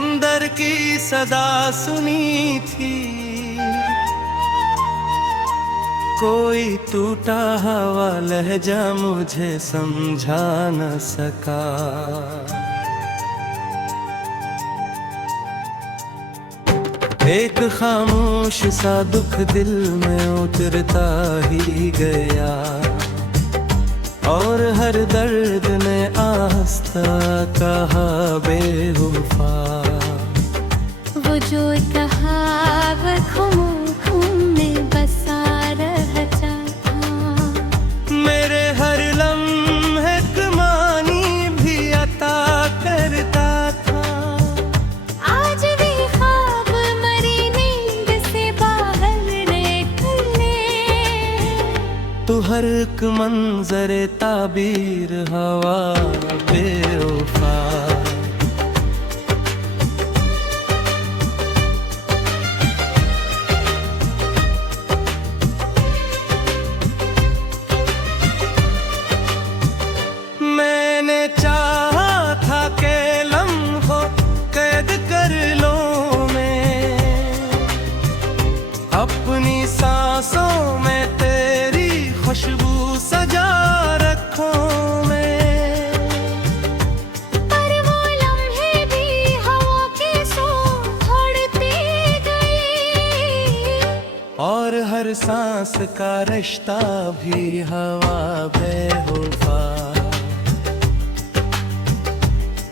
अंदर की सदा सुनी थी, कोई टूटा हुआ लहजा मुझे समझा न सका। एक खामोश सा दुख दिल में उतरता ही गया, और हर दर्द ने आस्ता कहा बेवफा। वो जो कहा खून में बसा रहता था, मेरे हर लम्हे कमानी भी अता करता था। आज भी ख्वाब मरी नींद से बाहर निकले, तू हर एक मंजर ताबीर हवा बेवफा। मैंने चाहा था कि लम्हों कैद कर लो मैं, अपनी सांसों में तेरी खुशबू सजा रखूं मैं। पर वो लम्हे भी हवा के सो उड़ते गए, और हर सांस का रिश्ता भी हवा बेवफा।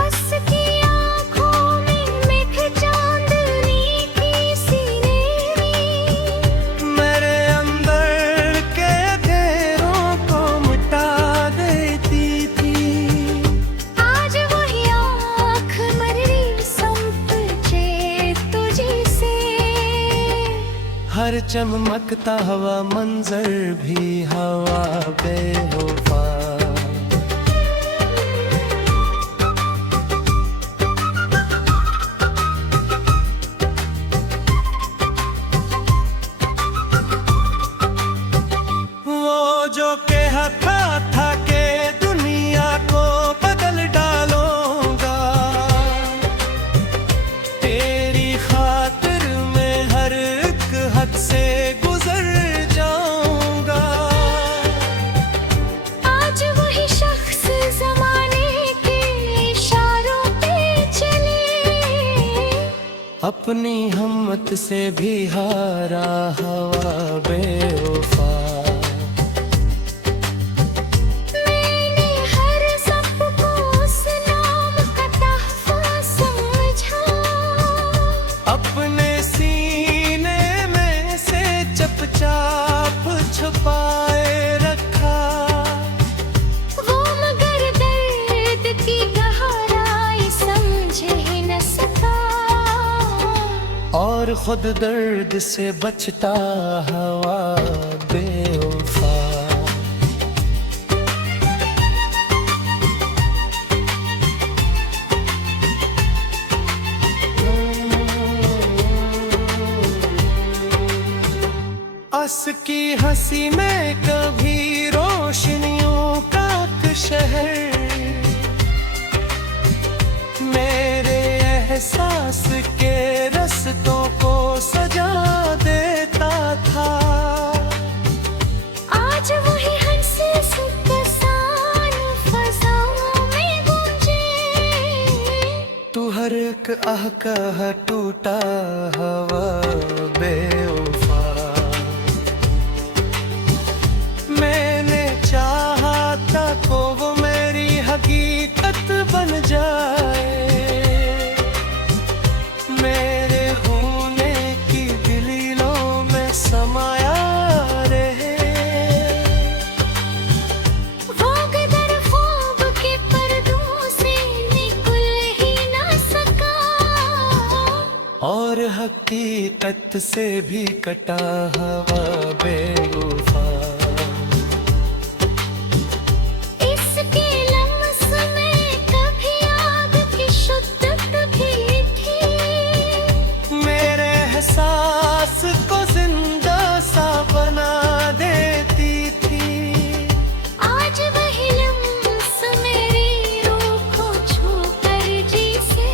उसकी आँखों में मिठ चांदनी की सीने में, मेरे अंदर के अंधेरों को मिटा देती थी। आज वही आँख मरी संपचे तुझी से, हर चमकता हुआ मंजर भी हवा बेवफा। वो जो कहता था कि दुनिया को बदल डालूंगा, तेरी खातिर में हर एक हद से गुजर जाऊंगा। आज वही शख्स जमाने के इशारों पे चले, अपनी हिम्मत से भी हारा हवा बेवफा। मैंने हर सबको उस नाम का तहफ़ा समझा, अपने सीने में से चुपचाप छुपाए रखा। वो मगर दर्द की गहराई समझ ही न सका, और खुद दर्द से बचता हवा बेवफा। अस की हंसी में कभी रोशनियों का एक शहर, मेरे एहसास के रस्तों को सजा देता था। आज वही हंस सुकसान फज़ाओं में गूंजे, तू हर एक आह का टूटा हवा बेवफा। मैंने चाहा था को वो मेरी हकीकत बन जाए, मेरे होने की दलीलों में समाया रहे। वो गदर ख्वाब के पर्दों से निकल ही न सका, और हकीकत से भी कटा हवा बेवफा। इसके लम्स में कभी आग की शिद्दत भी थी, मेरे एहसास को जिंदा सा बना देती थी। आज वही लम्स मेरी रूह को छू कर जी से,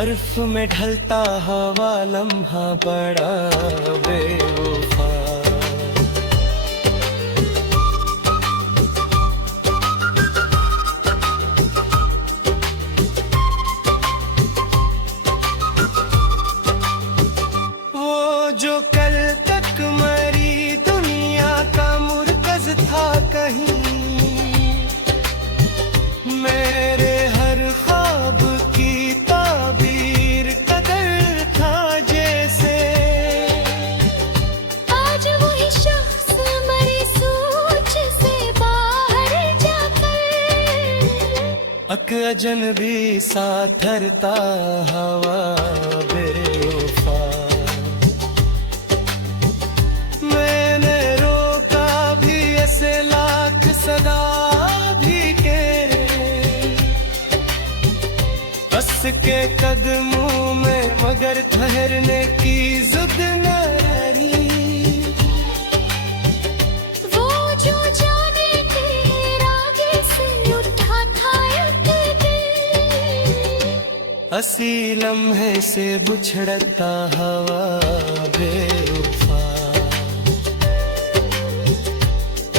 बर्फ में ढलता हवा लम्हा बड़ा बेवफा। वो जो कल तक मरी दुनिया का मुर्कज था कहीं, मेरे हर ख्वाब की ताबीर कदर था जैसे। आज वही शख्स मरी सोच से बाहर जाकर, अजनबी सा ठहरता हवा बेवफा। मैंने रोका भी ऐसे लाख सदा भी के, बस के कदमों में मगर ठहरने की जिद न रही। वो जो जाने के रागे से उठा था एक दिल, हंसी लम्हे से बुछड़ता हवा बेवफा।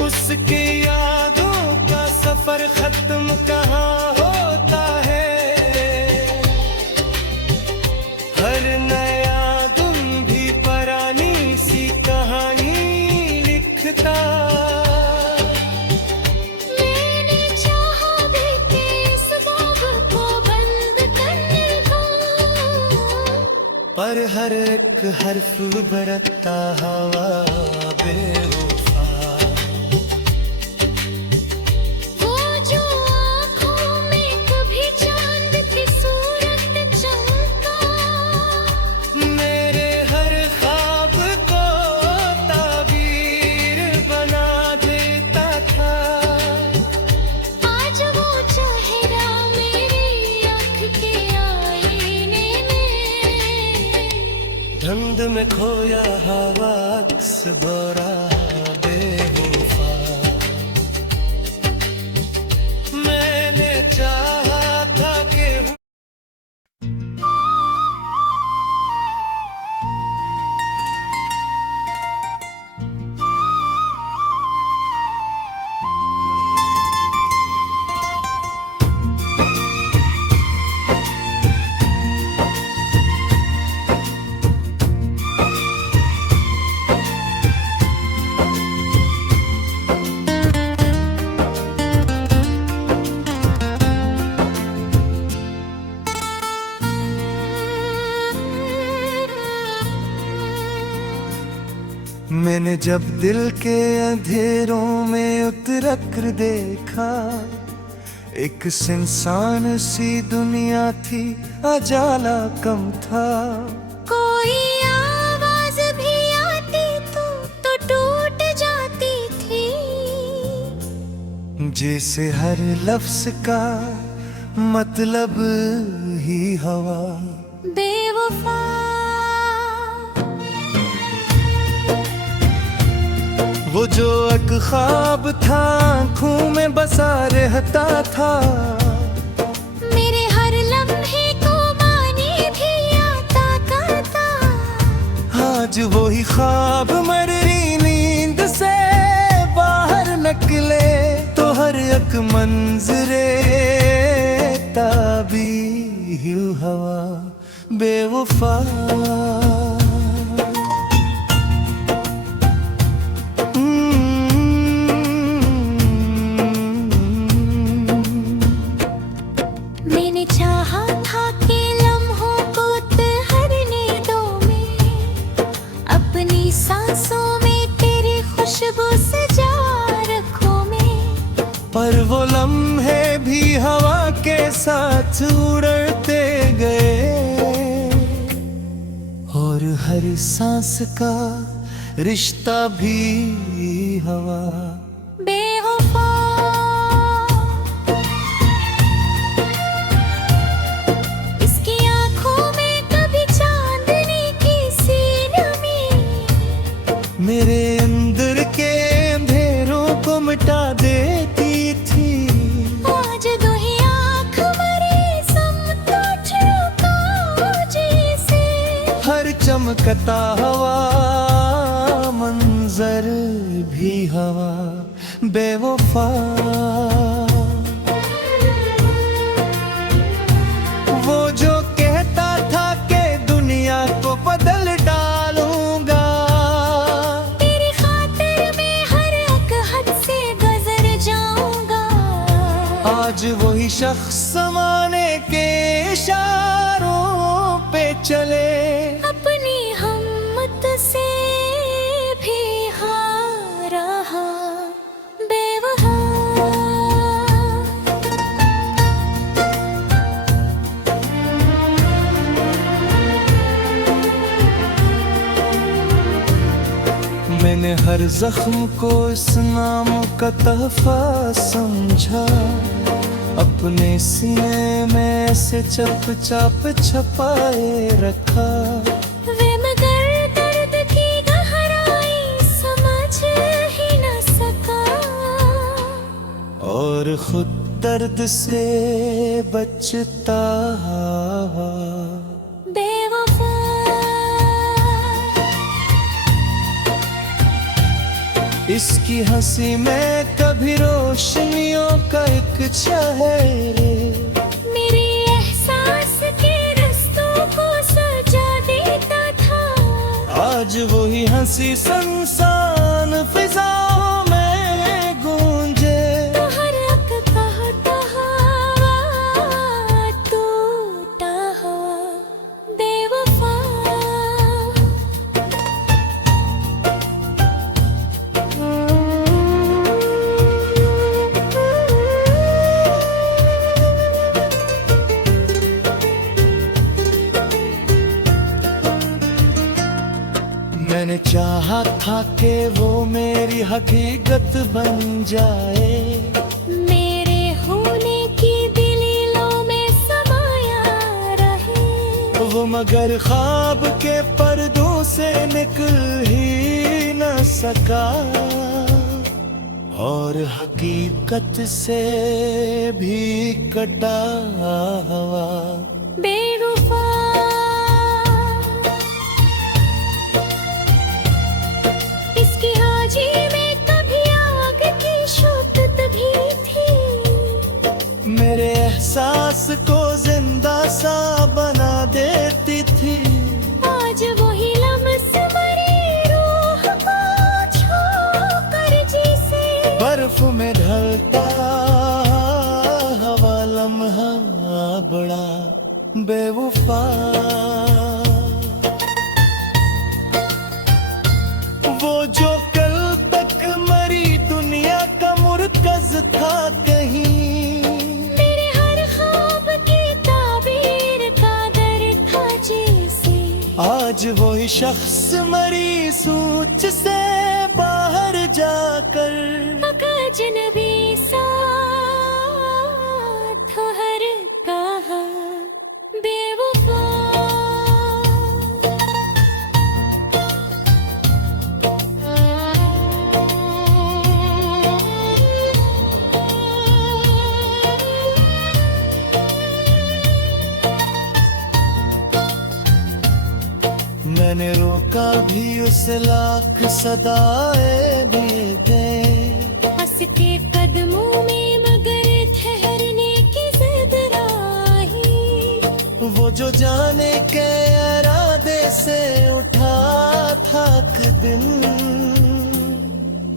उसकी यादों का सफर खत्म कहाँ होता है, हर नया दिन भी पुरानी सी कहानी लिखता। मैंने चाहा भी कि इस बाब को बंद करने को, पर हर एक हर्फ बरतता हवा बेवफा। वो जो आँखों में कभी चांद की सूरत चमका, मेरे हर ख्वाब को ताबीर बना देता था। आज वो चेहरा मेरी आँख के आईने में, धुंध में खोया हवा अक्स बोरा बेवफा। मैंने चाहा था कि मैंने जब दिल के अंधेरों में उतर कर देखा, एक सुनसान सी दुनिया थी, उजाला कम था। कोई आवाज भी आती तो टूट जाती थी, जैसे हर लफ्ज का मतलब ही हवा बेवफा। वो जो एक ख्वाब था आँखों में बसा रहता था, मेरे हर लम्हे को माने भी आता करता। आज वही ख्वाब मरी नींद से बाहर निकले तो हर एक मंजरे ताबीर हवा बेवफा। मैंने चाहा था कि लम्हों को ठहरने दो मैं, अपनी सांसों में तेरी खुशबू सजा रखूं मैं। पर वो लम्हे भी हवा के साथ उड़ते गए, और हर सांस का रिश्ता भी हवा बेवफा। इसकी आँखों में कभी चांदनी की सी नमी, मेरे अंदर के अंधेरों को मिटा देती थी। आज दो ही आँख मरी समता छुपा, चमकता हवा मंजर भी हवा बेवफा। वो जो कहता था कि दुनिया को बदल डालूंगा, तेरी खातिर में हर एक हद से गुजर जाऊंगा। आज वही शख्स ज़माने के इशारों पे चले, अपनी हिम्मत से भी हार रहा बेवफा। मैंने हर जख्म को इस नाम का तहफा समझा, अपने सीने में ऐसे चप चाप छपाए रखा। वे मगर दर्द की गहराई समझ ही न सका, और खुद दर्द से बचता बेवफा। इसकी हंसी में कभी रोशनियों का एक चेहरे, मेरे एहसास के रस्तों को सजा देता था। आज वही हंसी संसान फिजाओं में गूंजे। तो हर एक कहता हुआ टूटा हुआ बेवफा। मैंने चाहा था कि वो मेरी हकीकत बन जाए, मेरे होने की दलीलों में समाया रहे। वो मगर ख्वाब के पर्दों से निकल ही न सका, और हकीकत से भी कटा हुआ बेवफा। इसकी हाजी में कभी आग की शौकत भी थी, मेरे एहसास को जिंदा सा बना देती थी। आज वही लम्स मरी रूह को छोकर जिसे बर्फ में ढलता हवा लम्हा बड़ा बेवफा। वो जो कल तक मरी दुनिया का मुर्कज था कहीं, मेरे हर ख्वाब की ताबीर का दर था जैसे। आज वही शख्स मरी सूच से बाहर जाकर, अजनबी साथ हर कहा बेवफा। मैंने रोका भी उसे लाख सदाएं भी दे, हंस के कदमों में मगर ठहरने की जिद राही। वो जो जाने के इरादे से उठा था दिन,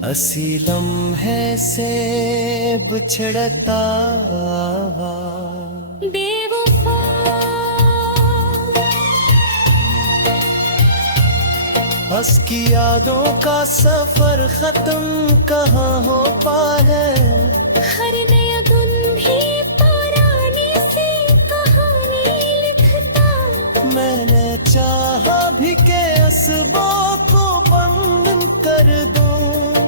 हंसी लम्हे से बिछड़ता बेवफा। हंस की यादों का सफर खत्म कहाँ हो पाए, हर नया गुन भी पुरानी सी कहानी लिखता। मैंने चाहा भी के असबों को बंद कर दूं,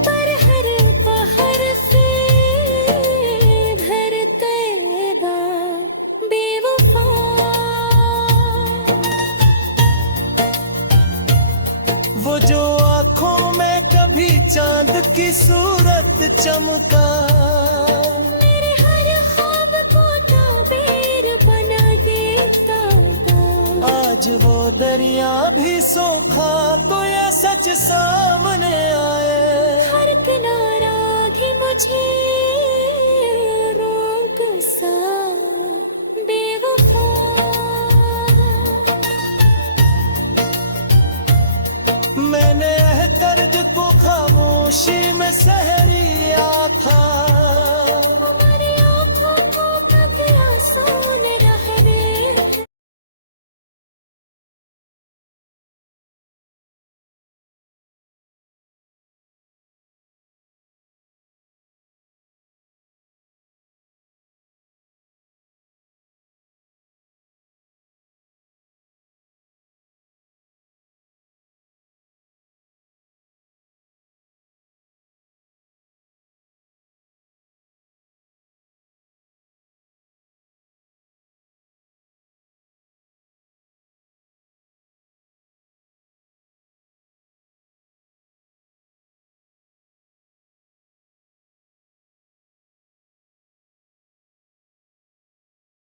पर हर पहर से धरतेगा बेवफा। वो जो आँखों में कभी चांद की सूरत चमका, मेरे हर ख्वाब को ताबीर बना देता था। आज वो दरिया भी सोखा तो ये सच सामने आए। हर किनारा भी मुझे